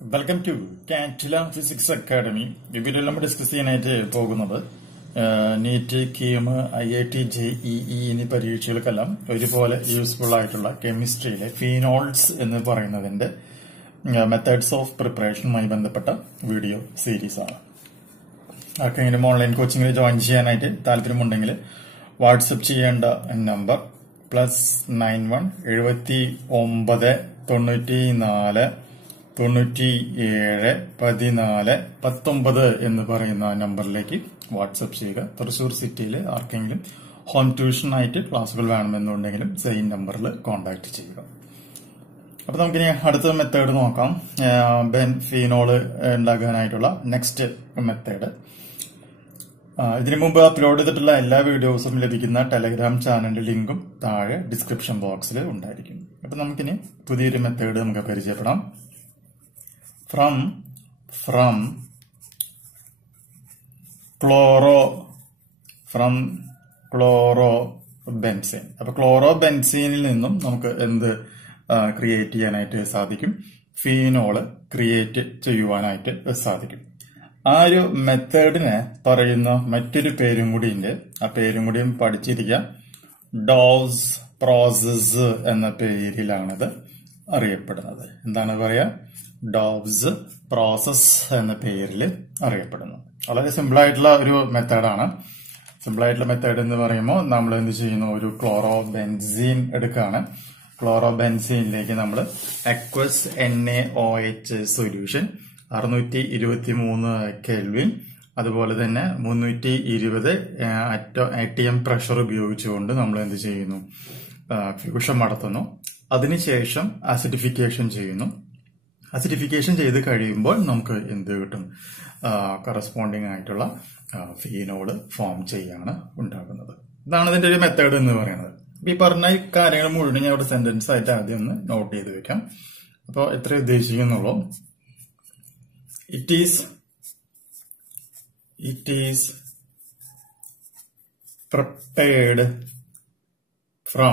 Welcome to കാറ്റില physics academy. ഈ വീഡിയോയിൽ നമ്മൾ ഡിസ്കസ് ചെയ്യാനായിട്ട് പോകുന്നത് നീറ്റ്, കീം, IIT, JEE എന്നീ പരീക്ഷകൾക്കെല്ലാം ഒരുപോലെ യൂസ്ഫുൾ ആയിട്ടുള്ള കെമിസ്ട്രിയിലെ ഫീനോൾസ് എന്ന് പറയുന്നതിന്റെ മെത്തേഡ്സ് ഓഫ് പ്രിപ്പറേഷനുമായി ബന്ധപ്പെട്ട വീഡിയോ സീരീസ് ആണ്. ആർക്കെങ്കിലും ഓൺലൈൻ കോച്ചിങ്ങിൽ ജോയിൻ ചെയ്യാനായിട്ട് താല്പര്യമുണ്ടെങ്കിൽ വാട്സപ്പ് ചെയ്യേണ്ട നമ്പർ +91 79 94 97 14 19 എന്ന് പറയുന്ന നമ്പറിലേക്ക് വാട്സപ്പ് ചെയ്യുക. തൃശൂർ സിറ്റിയിൽ ആർക്കെങ്കിലും ഹോം ട്യൂഷൻ ആയിട്ട് ക്ലാസുകൾ വേണമെന്നുണ്ടെങ്കിലും സെയിം നമ്പറിൽ കോൺടാക്ട് ചെയ്യുക. അപ്പൊ നമുക്കിനി അടുത്ത മെത്തേഡ് നോക്കാം. ഫീനോള് ഉണ്ടാക്കാനായിട്ടുള്ള നെക്സ്റ്റ് മെത്തേഡ്. ഇതിനു മുമ്പ് അപ്ലോഡ് ചെയ്തിട്ടുള്ള എല്ലാ വീഡിയോസും ലഭിക്കുന്ന ടെലഗ്രാം ചാനലിന്റെ ലിങ്കും താഴെ ഡിസ്ക്രിപ്ഷൻ ബോക്സിൽ ഉണ്ടായിരിക്കും. അപ്പൊ നമുക്കിനി പുതിയൊരു മെത്തേഡ് നമുക്ക് പരിചയപ്പെടാം. From chlorobenzene. അപ്പൊ ക്ലോറോബെൻസീനിൽ നിന്നും നമുക്ക് എന്ത് ക്രിയേറ്റ് ചെയ്യാനായിട്ട് സാധിക്കും? ഫീനോള് ക്രിയേറ്റ് ചെയ്യുവാനായിട്ട് സാധിക്കും. ആ ഒരു മെത്തേഡിനെ പറയുന്ന മറ്റൊരു പേരും കൂടി ഉണ്ട്. ആ പേരും കൂടിയും പഠിച്ചിരിക്കുക. ഡോവ്സ് പ്രോസസ് എന്ന പേരിലാണിത് അറിയപ്പെടുന്നത്. എന്താണ് പറയാ? ഡോവ്സ് പ്രോസസ് എന്ന പേരിൽ അറിയപ്പെടുന്നു. വളരെ സിമ്പിൾ ആയിട്ടുള്ള ഒരു മെത്തേഡാണ്. സിമ്പിൾ ആയിട്ടുള്ള മെത്തേഡ് എന്ന് പറയുമ്പോൾ നമ്മൾ എന്ത് ചെയ്യുന്നു? ഒരു ക്ലോറോബെൻസീൻ എടുക്കുകയാണ്. ക്ലോറോബെൻസീനിലേക്ക് നമ്മൾ അക്വസ് NaOH സൊല്യൂഷൻ 623 കെൽവിൻ, അതുപോലെ തന്നെ 320 ATM പ്രഷർ ഉപയോഗിച്ചുകൊണ്ട് നമ്മൾ എന്ത് ചെയ്യുന്നു? ഫ്യൂഷൻ നടത്തുന്നു. അതിനുശേഷം ആസിഡിഫിക്കേഷൻ ചെയ്യുന്നു. ആസിഡിഫിക്കേഷൻ ചെയ്ത് കഴിയുമ്പോൾ നമുക്ക് എന്ത് കിട്ടും? കറസ്പോണ്ടിങ് ആയിട്ടുള്ള ഫീനോള് ഫോം ചെയ്യാണ് ഉണ്ടാകുന്നത്. ഇതാണ് ഇതിന്റെ ഒരു മെത്തേഡ് എന്ന് പറയുന്നത്. ഈ പറഞ്ഞ കാര്യങ്ങൾ മുഴുവൻ ഞാൻ ഇവിടെ സെന്റൻസ് ആയിട്ട് ആദ്യം ഒന്ന് നോട്ട് ചെയ്ത് വെക്കാം. അപ്പോൾ എത്ര ഉദ്ദേശിക്കുന്നുള്ളൂ? It is prepared from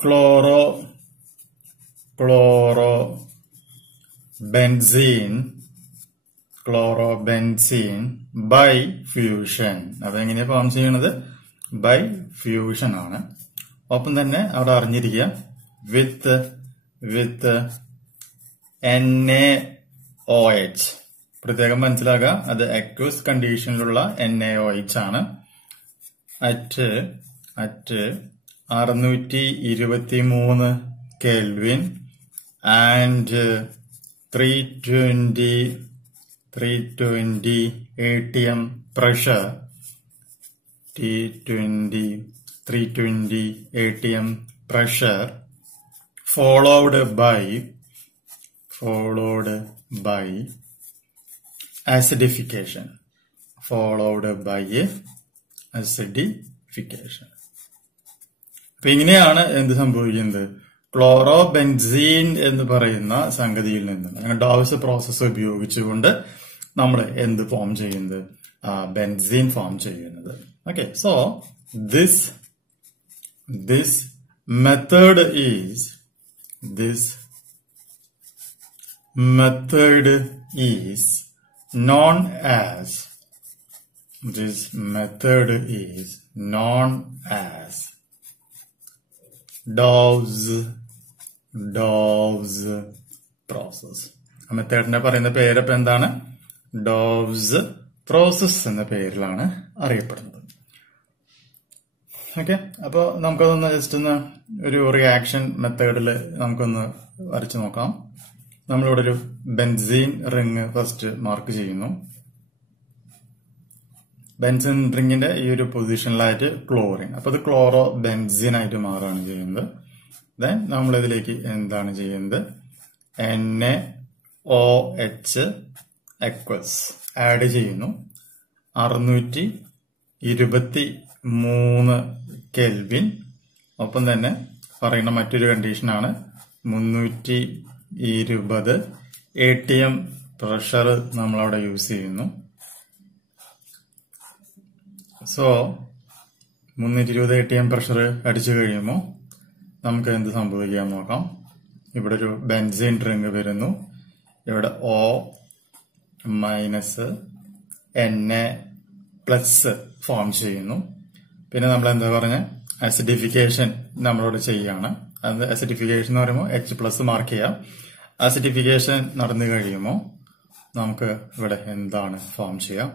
chlorobenzene by fusion. അപ്പൊ എങ്ങനെയാ ഫോം ചെയ്യണത്? ബൈ ഫ്യൂഷൻ ആണ്. ഒപ്പം തന്നെ അവിടെ അറിഞ്ഞിരിക്കുക വിത്ത് NaOH. പ്രത്യേകം മനസ്സിലാക്കുക, അത് അക്വസ് കണ്ടീഷനിലുള്ള NaOH ആണ്. At 623 kelvin and 320 ATM pressure. 320 ATM pressure followed by acidification. അപ്പൊ ഇങ്ങനെയാണ് എന്ത് സംഭവിക്കുന്നത്? ക്ലോറോബെൻസീൻ എന്ന് പറയുന്ന സംഗതിയിൽ നിന്ന് ഡോവ്സ് പ്രോസസ് ഉപയോഗിച്ചുകൊണ്ട് നമ്മൾ എന്ത് ഫോം ചെയ്യുന്നത്? ബെൻസീൻ ഫോം ചെയ്യുന്നത്. Okay, so this method is known as Dove's process. ആ മെത്തേഡിനെ പറയുന്ന പേരപ്പം എന്താണ്? ഡോവ്സ് പ്രോസസ് എന്ന പേരിലാണ് അറിയപ്പെടുന്നത്. ഓക്കെ, അപ്പൊ നമുക്കതൊന്ന് ജസ്റ്റ് ഒന്ന് ഒരു റിയാക്ഷൻ മെത്തേഡിൽ നമുക്കൊന്ന് വരച്ചു നോക്കാം. നമ്മളിവിടെ ഒരു ബെൻസീൻ റിങ് ഫസ്റ്റ് മാർക്ക് ചെയ്യുന്നു. ബെൻസീൻ റിങ്ങിന്റെ ഈ ഒരു പൊസിഷനിലായിട്ട് ക്ലോറിൻ, അപ്പൊ അത് ക്ലോറോ ബെൻസീൻ ആയിട്ട് മാറുകയാണ് ചെയ്യുന്നത്. ദെൻ നമ്മൾ ഇതിലേക്ക് എന്താണ് ചെയ്യുന്നത്? NaOH അക്വസ് ആഡ് ചെയ്യുന്നു. 623 കെൽവിൻ. ഒപ്പം തന്നെ പറയുന്ന മറ്റൊരു കണ്ടീഷനാണ് 320 ATM പ്രഷർ നമ്മളവിടെ യൂസ് ചെയ്യുന്നു. സോ 320 ATM പ്രഷർ അടിച്ചു കഴിയുമ്പോൾ നമുക്ക് എന്ത് സംഭവിക്കാൻ നോക്കാം. ഇവിടെ ഒരു ബെൻസീൻ റിംഗ് വരുന്നു. ഇവിടെ O മൈനസ് Na+ ഫോം ചെയ്യുന്നു. പിന്നെ നമ്മൾ എന്താ പറഞ്ഞ അസിഡിഫിക്കേഷൻ നമ്മളോട് ചെയ്യാണ്. അത് അസിഡിഫിക്കേഷൻ എന്ന് പറയുമ്പോൾ H+ മാർക്ക് ചെയ്യാം. അസിഡിഫിക്കേഷൻ നടന്നു കഴിയുമ്പോൾ നമുക്ക് ഇവിടെ എന്താണ് ഫോം ചെയ്യാം.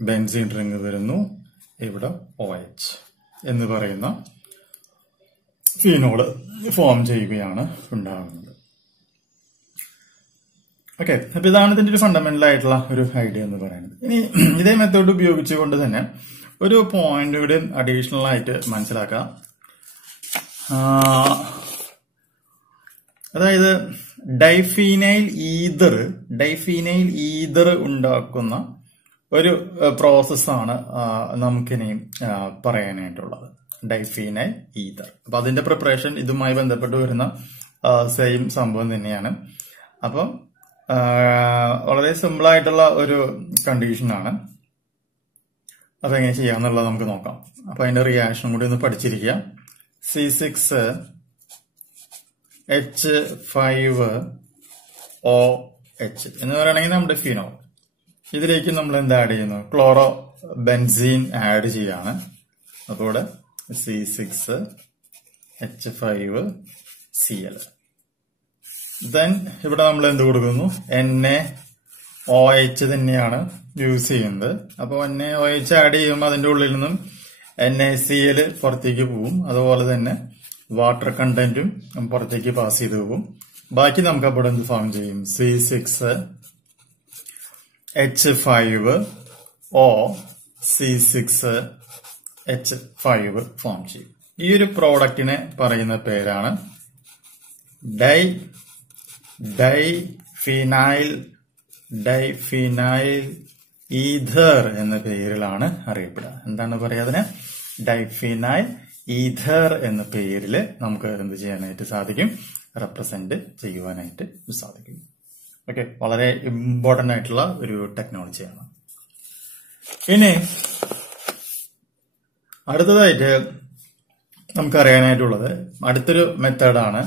ബെൻസീൻ റിംഗ് വരുന്നു. ഇവിടെ OH എന്ന് പറയുന്ന ഫീനോള് ഫോം ചെയ്യുകയാണ് ഉണ്ടാകുന്നത്. ഓക്കെ, അപ്പൊ ഇതാണ് ഇതിന്റെ ഒരു ഫണ്ടമെന്റൽ ആയിട്ടുള്ള ഒരു ഐഡിയ എന്ന് പറയുന്നത്. ഇനി ഇതേ മെത്തേഡ് ഉപയോഗിച്ചുകൊണ്ട് തന്നെ ഒരു പോയിന്റ് കൂടി അഡീഷണൽ ആയിട്ട് മനസ്സിലാക്കാം. അതായത് ഡൈഫീനൈൽ ഈതർ ഉണ്ടാക്കുന്ന ഒരു പ്രോസസ്സാണ് നമുക്കിനി പറയാനായിട്ടുള്ളത്. ഡൈഫീനൈൽ ഈതർ. അപ്പൊ അതിന്റെ പ്രിപ്പറേഷൻ ഇതുമായി ബന്ധപ്പെട്ട് വരുന്ന സെയിം സംഭവം തന്നെയാണ്. അപ്പം വളരെ സിമ്പിൾ ആയിട്ടുള്ള ഒരു കണ്ടീഷനാണ്. അപ്പൊ എങ്ങനെ ചെയ്യാന്നുള്ളത് നമുക്ക് നോക്കാം. അപ്പൊ അതിന്റെ റിയാക്ഷൻ കൂടി ഒന്ന് പഠിച്ചിരിക്കുക. C6H5OH എന്ന് പറയുകയാണെങ്കിൽ നമ്മുടെ ഫിനോൾ. ഇതിലേക്ക് നമ്മൾ എന്ത് ആഡ് ചെയ്യുന്നു? ക്ലോറോ ബെൻസീൻ ആഡ് ചെയ്യാണ്. അപ്പോൾ ഇവിടെ C6H5Cl. ദെൻ ഇവിടെ നമ്മൾ എന്ത് കൊടുക്കുന്നു? NaOH തന്നെയാണ് യൂസ് ചെയ്യുന്നത്. അപ്പോൾ NaOH ആഡ് ചെയ്യുമ്പോൾ അതിന്റെ ഉള്ളിൽ നിന്നും NaCl പുറത്തേക്ക് പോകും. അതുപോലെ തന്നെ വാട്ടർ കണ്ടന്റും പുറത്തേക്ക് പാസ് ചെയ്ത് പോകും. ബാക്കി നമുക്ക് അപ്പോൾ എന്ത് ഫോം ചെയ്യും? C6H5O C6H5 ഫോം ചെയ്യും. ഈ ഒരു പ്രോഡക്റ്റിനെ പറയുന്ന പേരാണ് ഡൈഫിനൈൽ ഈഥർ എന്ന പേരിലാണ് അറിയപ്പെടുക. എന്താണ് പറയുക? അതിന് ഡൈഫിനൈൽ ഈഥർ എന്ന പേരിൽ നമുക്ക് എന്ത് ചെയ്യാനായിട്ട് സാധിക്കും? റെപ്രസെന്റ് ചെയ്യുവാനായിട്ട് സാധിക്കും. ഓക്കെ, വളരെ ഇമ്പോർട്ടന്റ് ആയിട്ടുള്ള ഒരു ടെക്നോളജിയാണ്. ഇനി അടുത്തതായിട്ട് നമുക്കറിയാനായിട്ടുള്ളത് അടുത്തൊരു മെത്തേഡാണ്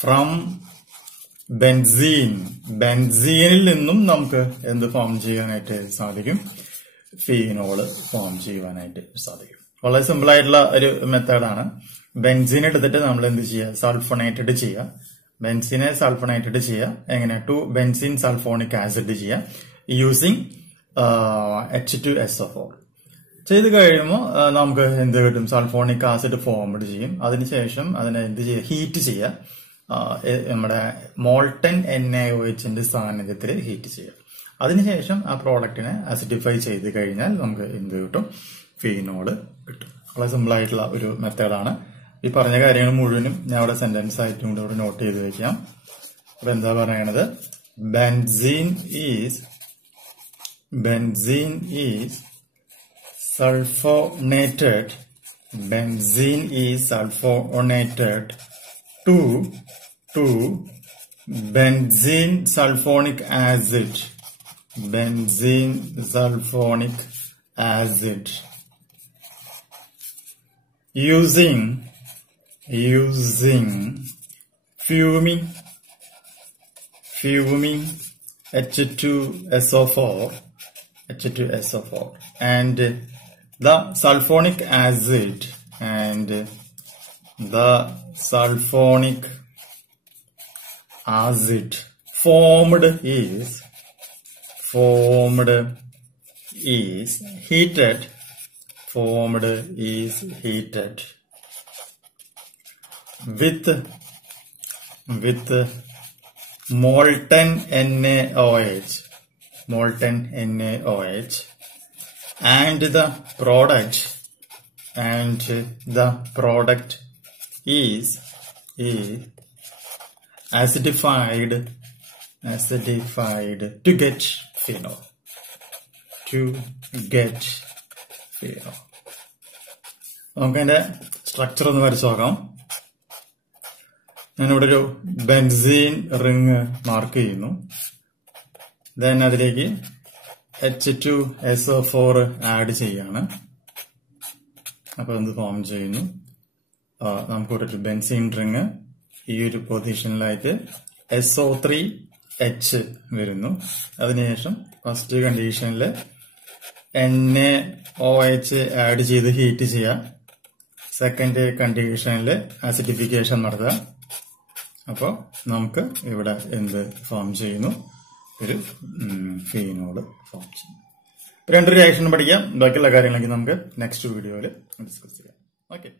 ഫ്രം ബെൻസീനിൽ നിന്നും നമുക്ക് എന്ത് ഫോം ചെയ്യാനായിട്ട് സാധിക്കും? ഫീനോള് ഫോം ചെയ്യുവാനായിട്ട് സാധിക്കും. വളരെ സിമ്പിൾ ആയിട്ടുള്ള ഒരു മെത്തേഡാണ്. ബെൻസീൻ എടുത്തിട്ട് നമ്മൾ എന്ത് ചെയ്യുക? സൾഫോണേറ്റഡ് ചെയ്യുക. ബെൻസീനെ സൾഫോണേറ്റഡ് ചെയ്യുക. എങ്ങനെ? 2 ബെൻസീൻ സൾഫോണിക് ആസിഡ് ചെയ്യുക യൂസിങ് H2SO4. ചെയ്ത് കഴിയുമ്പോൾ നമുക്ക് എന്ത് കിട്ടും? സൾഫോണിക് ആസിഡ് ഫോംഡ് ചെയ്യും. അതിനുശേഷം അതിനെ എന്ത് ചെയ്യുക? ഹീറ്റ് ചെയ്യുക. നമ്മുടെ മോൾട്ടൻ NaOHന്റെ സാന്നിധ്യത്തിൽ ഹീറ്റ് ചെയ്യുക. അതിനുശേഷം ആ പ്രോഡക്റ്റിനെ അസിഡിഫൈ ചെയ്ത് കഴിഞ്ഞാൽ നമുക്ക് എന്ത് കിട്ടും? ഫീനോള് കിട്ടും. വളരെ സിമ്പിൾ ആയിട്ടുള്ള ഒരു മെത്തേഡാണ്. ഈ പറഞ്ഞ കാര്യങ്ങൾ മുഴുവനും ഞാൻ അവിടെ സെന്റൻസ് ആയിട്ടും കൂടെ ഇവിടെ നോട്ട് ചെയ്ത് വെക്കാം. അപ്പൊ എന്താ പറയണത്? Benzene is sulfonated to benzene sulfonic acid using fuming H2SO4 and the sulfonic acid formed is heated with molten NaOH and the product is acidified to get phenol. നമുക്ക് അതിന്റെ സ്ട്രക്ചർ ഒന്ന് വരച്ചു നോക്കാം. ഞാനിവിടെ ഒരു ബെൻസീൻ റിങ് മാർക്ക് ചെയ്യുന്നു. Then അതിലേക്ക് H2SO4 add ചെയ്യാണ്. അപ്പൊ എന്ത് ഫോം ചെയ്യുന്നു? നമുക്കൊരു ബെൻസീൻ റിങ് ഈ ഒരു പൊസിഷനിലായിട്ട് SO3H വരുന്നു. അതിനുശേഷം ഫസ്റ്റ് കണ്ടീഷനിൽ NaOH ആഡ് ചെയ്ത് ഹീറ്റ് ചെയ്യാം. സെക്കൻഡ് കണ്ടീഷനിൽ ആസിഡിഫിക്കേഷൻ നടത്തുക. അപ്പോൾ നമുക്ക് ഇവിടെ എന്ത് ഫോം ചെയ്യുന്നു? ഒരു ഫീനോൾ ഫോം ചെയ്യും. 2 റിയാക്ഷൻ പഠിക്കാം. ബാക്കിയുള്ള കാര്യങ്ങളൊക്കെ നമുക്ക് നെക്സ്റ്റ് വീഡിയോയിൽ ഡിസ്കസ് ചെയ്യാം. ഓക്കെ.